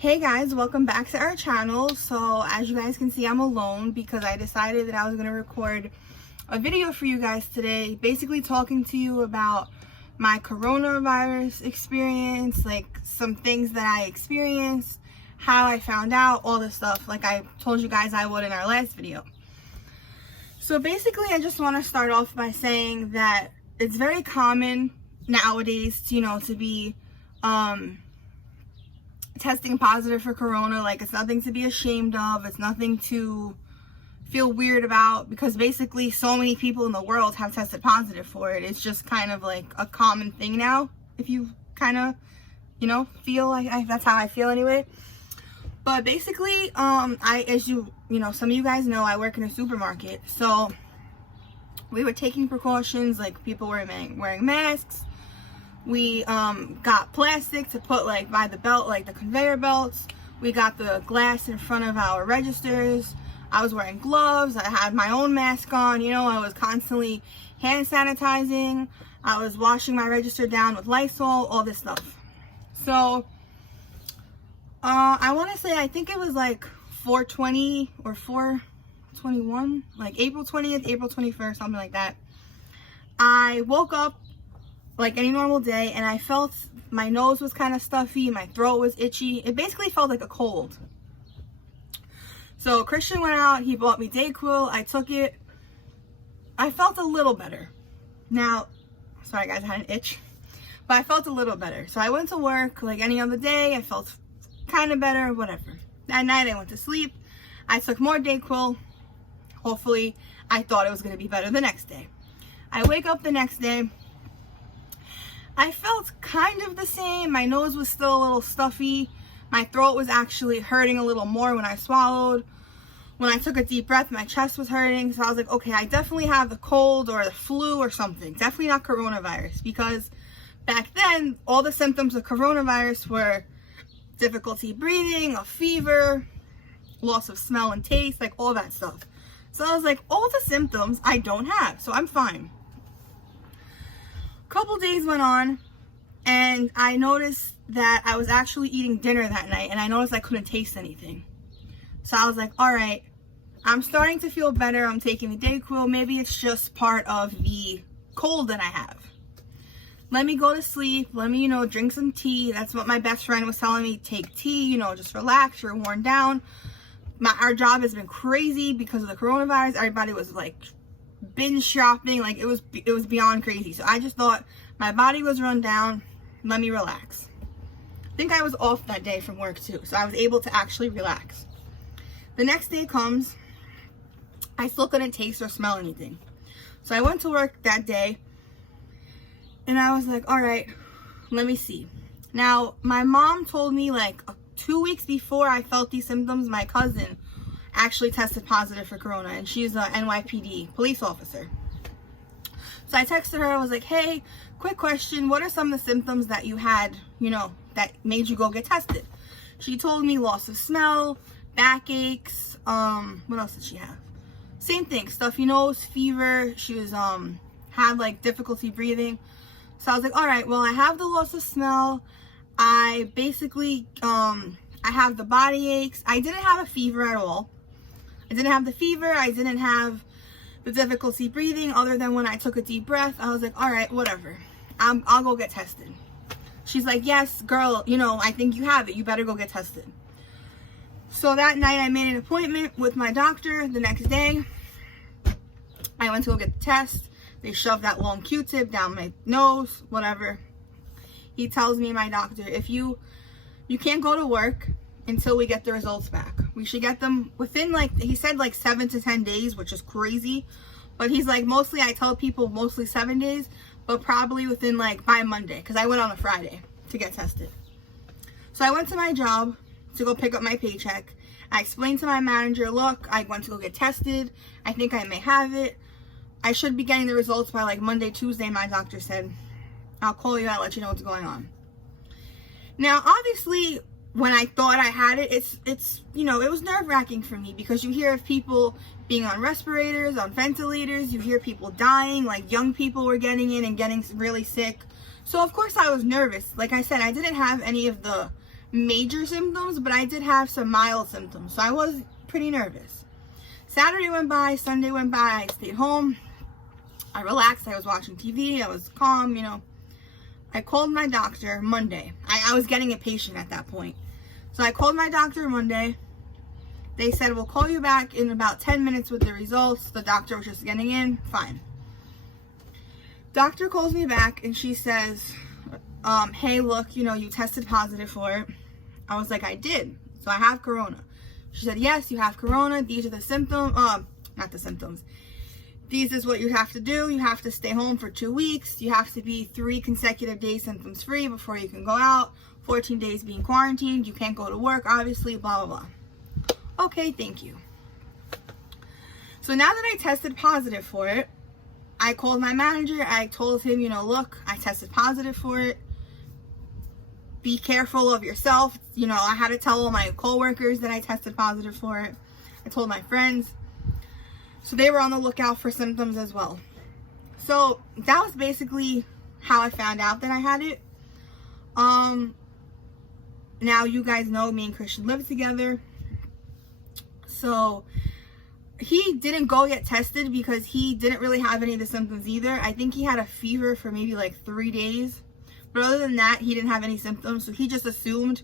Hey guys, welcome back to our channel. So as you guys can see, I'm alone because I decided that I was going to record a video for you guys today, basically talking to you about my coronavirus experience, like some things that I experienced, how I found out, all this stuff like I told you guys I would in our last video. So basically I just want to start off by saying that it's very common nowadays to be testing positive for corona. Like, it's nothing to be ashamed of, it's nothing to feel weird about, because basically so many people in the world have tested positive for it. It's just kind of like a common thing now, if you kind of feel like that's how I feel anyway. But basically as some of you guys know, I work in a supermarket, so we were taking precautions, like people were wearing masks. We got plastic to put like by the belt, like the conveyor belts. We got the glass in front of our registers. I was wearing gloves. I had my own mask on. I was constantly hand sanitizing. I was washing my register down with Lysol, all this stuff. So I want to say, I think it was like 4/20 or 4/21, like April 20th, April 21st, something like that. I woke up like any normal day, and I felt my nose was kind of stuffy, my throat was itchy. It basically felt like a cold. So Christian went out, he bought me Dayquil, I took it. I felt a little better. Now, sorry guys, I had an itch, but I felt a little better. So I went to work like any other day, I felt kind of better, whatever. That night I went to sleep, I took more Dayquil. Hopefully, I thought it was going to be better the next day. I wake up the next day, I felt kind of the same. My nose was still a little stuffy. My throat was actually hurting a little more when I swallowed. When I took a deep breath, my chest was hurting. So I was like, okay, I definitely have the cold or the flu or something. Definitely not coronavirus, because back then, all the symptoms of coronavirus were difficulty breathing, a fever, loss of smell and taste, like all that stuff. So I was like, all the symptoms I don't have, so I'm fine. Couple days went on, and I noticed that I was actually eating dinner that night, and I noticed I couldn't taste anything. So I was like, all right, I'm starting to feel better. I'm taking the Dayquil. Maybe it's just part of the cold that I have. Let me go to sleep. Let me, drink some tea. That's what my best friend was telling me. Take tea, just relax. You're worn down. Our job has been crazy because of the coronavirus. Everybody was like binge shopping, like it was beyond crazy. So I just thought my body was run down, let me relax. I think I was off that day from work too, so I was able to actually relax. The next day comes, I still couldn't taste or smell anything. So I went to work that day, and I was like, all right, let me see. Now, my mom told me like 2 weeks before I felt these symptoms, my cousin actually tested positive for corona, and she's a NYPD police officer. So I texted her, I was like, hey, quick question, what are some of the symptoms that you had, that made you go get tested? She told me loss of smell, backaches, what else did she have? Same thing, stuffy nose, fever. She was had like difficulty breathing. So I was like, all right, well, I have the loss of smell. I basically I have the body aches. I didn't have a fever at all. I didn't have the fever. I didn't have the difficulty breathing, other than when I took a deep breath. I was like, all right, whatever. I'll go get tested. She's like, yes, girl, I think you have it. You better go get tested. So that night I made an appointment with my doctor. The next day, I went to go get the test. They shoved that long Q-tip down my nose, whatever. He tells me, my doctor, if you can't go to work until we get the results back. We should get them within, like, he said like 7 to 10 days, which is crazy. But he's like, mostly, I tell people mostly 7 days, but probably within like by Monday, because I went on a Friday to get tested. So I went to my job to go pick up my paycheck. I explained to my manager, look, I went to go get tested. I think I may have it. I should be getting the results by like Monday, Tuesday, my doctor said. I'll call you, I'll let you know what's going on. Now, obviously, when I thought I had it, it was nerve-wracking for me, because you hear of people being on respirators, on ventilators, you hear people dying, like young people were getting in and getting really sick. So of course I was nervous. Like I said, I didn't have any of the major symptoms, but I did have some mild symptoms, so I was pretty nervous. Saturday went by, Sunday went by, I stayed home, I relaxed, I was watching TV, I was calm, you know. I called my doctor Monday. I was getting impatient at that point. So I called my doctor Monday. They said, we'll call you back in about 10 minutes with the results. The doctor was just getting in, fine. Doctor calls me back and she says, hey, look, you know, you tested positive for it. I was like, I did. So I have corona. She said, yes, you have corona. These are the symptoms. Not the symptoms. This is what you have to do. You have to stay home for 2 weeks. You have to be 3 consecutive days symptoms free before you can go out. 14 days being quarantined. You can't go to work, obviously, blah, blah, blah. Okay, thank you. So now that I tested positive for it, I called my manager. I told him, you know, look, I tested positive for it. Be careful of yourself. You know, I had to tell all my coworkers that I tested positive for it. I told my friends. So they were on the lookout for symptoms as well. So that was basically how I found out that I had it. Now you guys know me and Christian live together. So he didn't go get tested because he didn't really have any of the symptoms either. I think he had a fever for maybe like 3 days. But other than that, he didn't have any symptoms. So he just assumed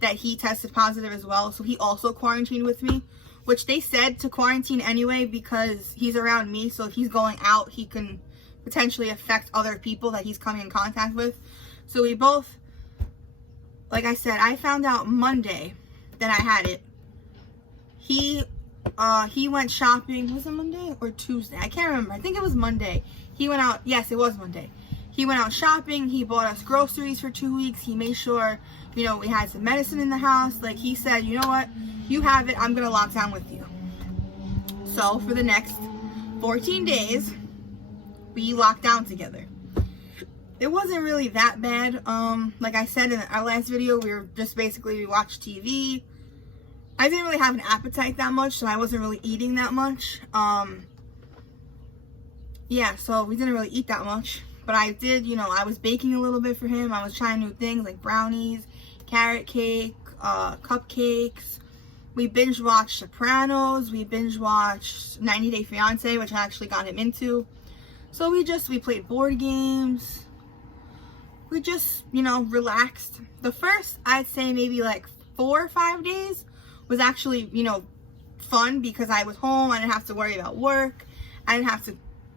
that he tested positive as well. So he also quarantined with me, which they said to quarantine anyway because he's around me. So if he's going out, he can potentially affect other people that he's coming in contact with. So we both, like I said, I found out Monday that I had it. He went shopping. Was it Monday or Tuesday? I can't remember. I think it was Monday. He went out. Yes, it was Monday. He went out shopping. He bought us groceries for 2 weeks. He made sure, you know, we had some medicine in the house. Like he said, you know what? You have it. I'm going to lock down with you. So for the next 14 days, we locked down together. It wasn't really that bad. Like I said in our last video, we watched TV. I didn't really have an appetite that much, so I wasn't really eating that much. Yeah, so we didn't really eat that much. But I did, you know, I was baking a little bit for him. I was trying new things like brownies, carrot cake, cupcakes. We binge watched Sopranos. We binge watched 90 Day Fiance, which I actually got him into. So we played board games. We just, you know, relaxed. The first, I'd say maybe like 4 or 5 days was actually, you know, fun because I was home. I didn't have to worry about work. I didn't have to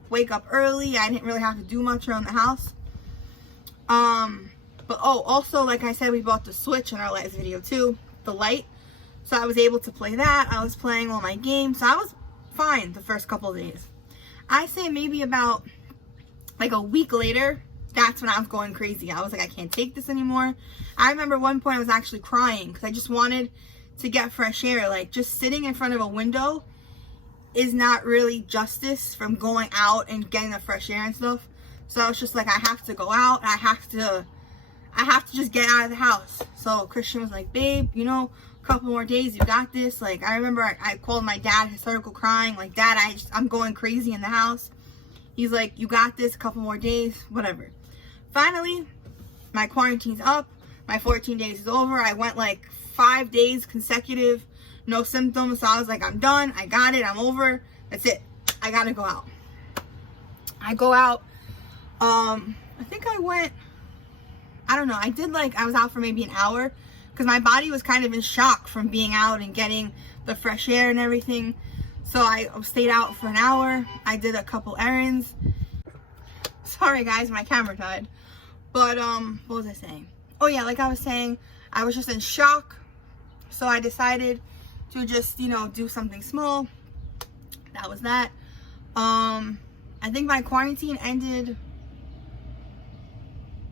wake up early. I didn't really have to do much around the house. But also, like I said, we bought the Switch in our last video too, the Lite. So I was able to play that. I was playing all my games. So I was fine the first couple of days. I say maybe about like a week later, that's when I was going crazy. I was like, I can't take this anymore. I remember one point I was actually crying because I just wanted to get fresh air. Like just sitting in front of a window is not really justice from going out and getting the fresh air and stuff. So I was just like, I have to go out. I have to just get out of the house. So Christian was like, babe, you know, a couple more days, you got this. Like I remember I called my dad, hysterical crying, like, Dad, I'm going crazy in the house. He's like, you got this, a couple more days, whatever. Finally, my quarantine's up. My 14 days is over. I went like 5 days consecutive, no symptoms. So I was like, I'm done. I got it. I'm over. That's it. I gotta go out. I go out. I think I went, I don't know. I was out for maybe an hour because my body was kind of in shock from being out and getting the fresh air and everything. So I stayed out for an hour. I did a couple errands. Sorry guys, my camera died. But what was I saying? Oh yeah, like I was saying, I was just in shock. So I decided to just, you know, do something small. That was that. I think my quarantine ended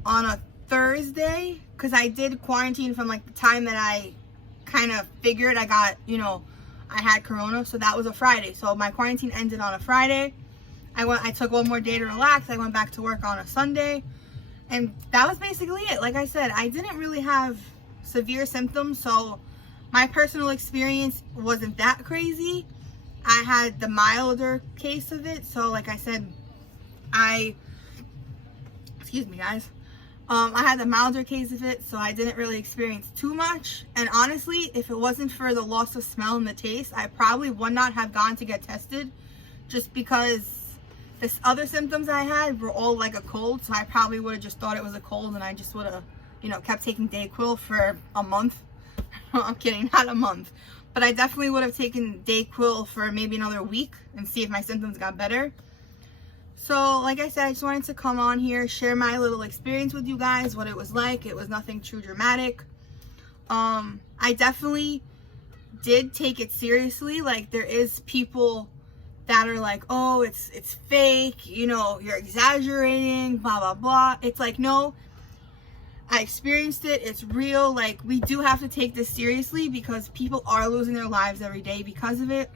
on a Thursday because I did quarantine from like the time that I kind of figured I got, you know, I had corona. So that was a Friday. So my quarantine ended on a Friday. I took one more day to relax. I went back to work on a Sunday. And that was basically it. Like I said, I didn't really have severe symptoms. So my personal experience wasn't that crazy. I had the milder case of it. So like I said, excuse me guys. I had the milder case of it, so I didn't really experience too much. And honestly, if it wasn't for the loss of smell and the taste, I probably would not have gone to get tested, just because this other symptoms I had were all like a cold. So I probably would have just thought it was a cold, and I just would have, you know, kept taking Dayquil for a month. I'm kidding, not a month. But I definitely would have taken Dayquil for maybe another week and see if my symptoms got better. So, like I said, I just wanted to come on here, share my little experience with you guys, what it was like. It was nothing too dramatic. I definitely did take it seriously. Like, there is people that are like, oh, it's fake, you know, you're exaggerating, blah, blah, blah. It's like, no, I experienced it. It's real. Like, we do have to take this seriously because people are losing their lives every day because of it.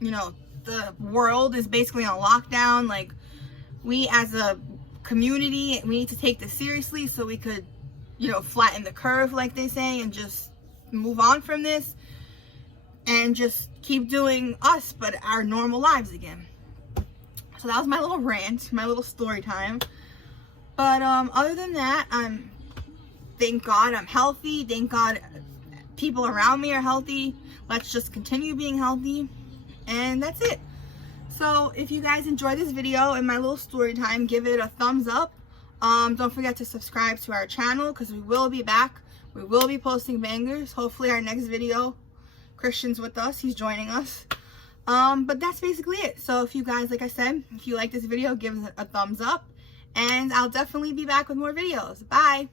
You know, the world is basically on lockdown. Like, we as a community, we need to take this seriously so we could, you know, flatten the curve, like they say, and just move on from this and just keep doing us, but our normal lives again. So that was my little rant, my little story time. But other than that, thank God I'm healthy. Thank God people around me are healthy. Let's just continue being healthy. And that's it. So if you guys enjoyed this video and my little story time, give it a thumbs up. Don't forget to subscribe to our channel because we will be back. We will be posting bangers. Hopefully our next video, Christian's with us. He's joining us. But that's basically it. So if you guys, like I said, if you like this video, give it a thumbs up. And I'll definitely be back with more videos. Bye.